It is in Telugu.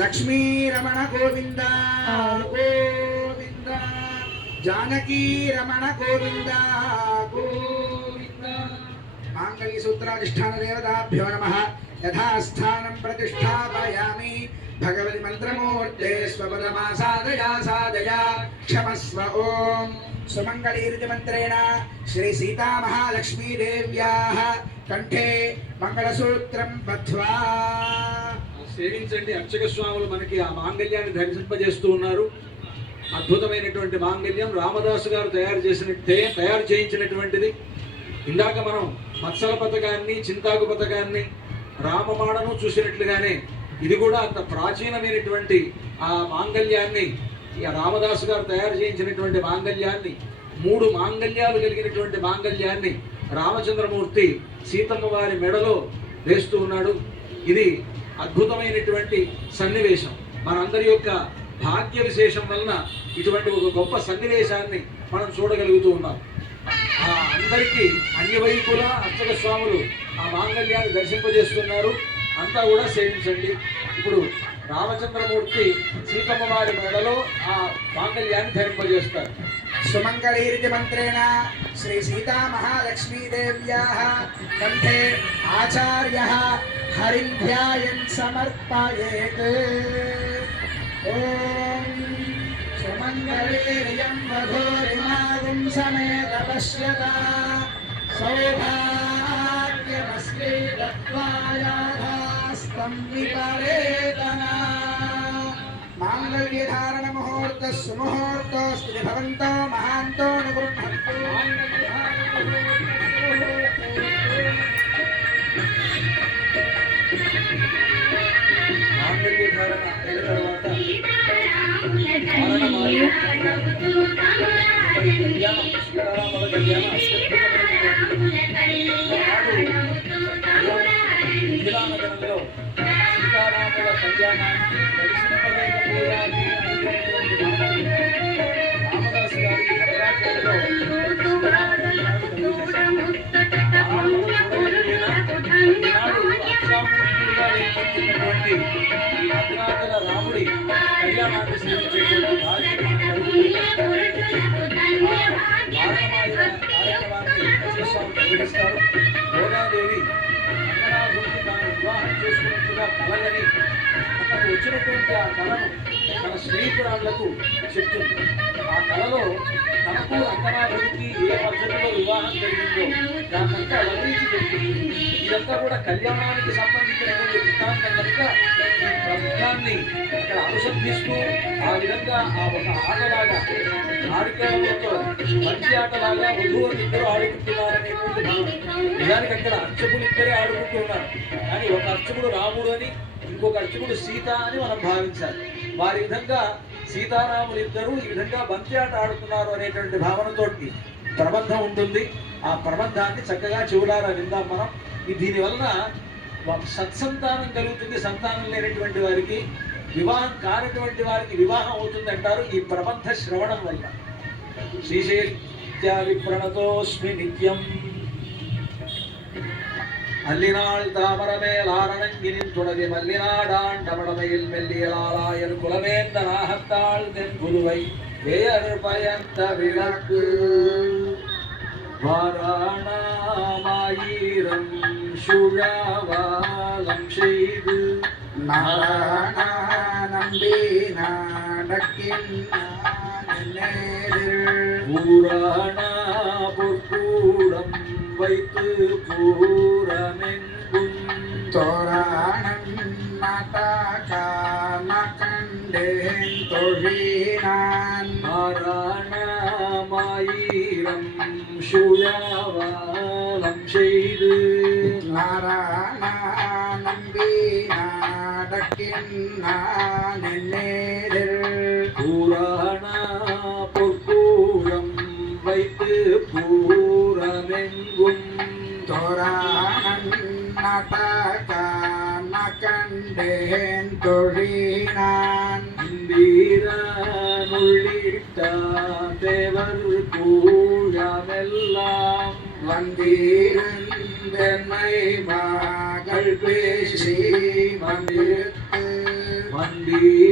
లక్ష్మీ రమణ గోవింద గోవింద జానకీ రమణ గోవింద గోవింద మాంగళ్య సూత్రాధిష్టాన దేవతాభ్యో నమః యథాస్థానం ప్రతిష్టాపయామి భగవతి మంత్రమూర్తే స్వపదమాసాదయా సాదయా క్షమస్వ ఓం సుమంగళీరితి మంత్రేణ శ్రీ సీతా మహాలక్ష్మీ దేవ్యాః కంఠే మంగళసూత్రం బద్ధ్వా సేవించండి. అర్చక స్వాములు మనకి ఆ మాంగళ్యాన్ని ధరింపజేస్తూ ఉన్నారు. అద్భుతమైనటువంటి మాంగళ్యం రామదాసు గారు తయారు చేయించినటువంటిది. ఇందాక మనం మత్సల పథకాన్ని, చింతాకు పథకాన్ని, రామమాడను చూసినట్లుగానే ఇది కూడా అంత ప్రాచీనమైనటువంటి ఆ మాంగళ్యాన్ని, రామదాసు గారు తయారు చేయించినటువంటి మాంగళ్యాన్ని, 3 మాంగళ్యాలు కలిగినటువంటి మాంగళ్యాన్ని రామచంద్రమూర్తి సీతమ్మ వారి మెడలో వేస్తూ ఉన్నాడు. ఇది అద్భుతమైనటువంటి సన్నివేశం. మనందరి యొక్క భాగ్య విశేషం వలన ఇటువంటి ఒక గొప్ప సన్నివేశాన్ని మనం చూడగలుగుతూ ఉన్నాం. అందరికీ అన్ని వైపుల అర్చక స్వాములు ఆ మాంగళ్యాన్ని దర్శింపజేస్తున్నారు. అంతా కూడా సేవించండి. ఇప్పుడు రామచంద్రమూర్తి సీతమ్మ వారి మెడలో ఆ మాంగళ్యాన్ని ధరింపజేస్తారు. సుమంగళీరితి మంత్రేణ శ్రీ సీతా మహాలక్ష్మీ దేవ్యాః కంఠే ఆచార్యః హరిం ధ్యాయన్ సమర్పయేత్. ఓం సుమంగళీర్యం వధూరిమాగుం సమేత పశ్యత సౌభాగ్యమస్మి దత్వాయాధాస్తం విపరేతనా. మాంగళ్యధారణ ముహూర్త సుముహూర్తోస్తు భవంతో మహాంతో నిగృహంతు. మాంగళ్యధారణ అయిన తర్వాత మిథిలానగరంలో సీతారాముల కళ్యాణాన్ని దర్శింపలేకపోయాలి రామదాసు గారికి ఈ అగ్రాకల రాముడి కళ్యాణాన్ని సేవించేటువంటి కార్యక్రమాన్ని నిర్వహిస్తారు. గోదాదేవి రంగనాథుడికి తాను వివాహం చేసుకున్నట్టుగా కలగని అతను వచ్చినటువంటి ఆ కళను తన స్నేహితురాళ్లకు చెప్తుంది. ఆ కళలో తనకు రంగనాథుడికి ఏ పద్ధతిలో వివాహం జరిగిందో దానంతా వర్ణించి చెప్తుంది. ఇదంతా కూడా కళ్యాణానికి సంబంధించినటువంటి వృత్తాంతం కనుక ఈ ప్రబుద్ధాన్ని ఇక్కడ అనుసంధిస్తూ ఆ విధంగా ఆ ఒక ఆటలాగా ఆడికేళ్లతో మంచి ఆటలాగా వధువులు ఇద్దరు ఆడుకుంటున్నారనేటువంటి భావన. నిజానికి అక్కడ అర్చకులు ఇద్దరే ఆడుకుంటూ ఉన్నారు. కానీ ఒక అర్చకుడు రాముడు అని, ఇంకొక అర్చకుడు సీత అని మనం భావించాలి. వారి విధంగా సీతారాములు ఇద్దరు ఈ విధంగా బంతి ఆట ఆడుతున్నారు అనేటువంటి భావనతోటి ప్రబంధం ఉంటుంది. ఆ ప్రబంధాన్ని చక్కగా చెవులారా విందాం మనం. దీనివలన సత్సంతానం కలుగుతుంది. సంతానం లేనటువంటి వారికి, వివాహం కానటువంటి వారికి వివాహం అవుతుంది అంటారు ఈ ప్రబంధ శ్రవణం వల్ల. శ్రీశైత్య విప్రణతోస్మి నిత్యం அல்லினாள் தாமரமேல் ஆரணங்கினின் துணதி மல்லினாடாண்டமடமையில் மெல்லியலாளாயர் குலவேந்த நாகத்தாள் தென்புதுவை வேயர் பயந்த விளக்கு வாராணாமாயிரம் சுழவாலம் செய்து நாராயண நம்பி நாடக்கின் பூராணா பொற்கூடம் வைத்து பூரமெங்கும் தோராணம் நாட்டான கண்டேன் தொழினான் நாராயணமாயிரம் சுழவாலம் செய்து நாராயண நம்பி நாடக்கின் பூராணா பொற்கூடம் வைத்து பூரமெங்கும் தோராணம் நாட்டான கண்டேன் தொழினான் இந்திரனுள்ளிட்ட தேவர் கூழமெல்லாம் வந்தீரந்தென்மை மகள் பேசி வந்திருத்து మందిరములో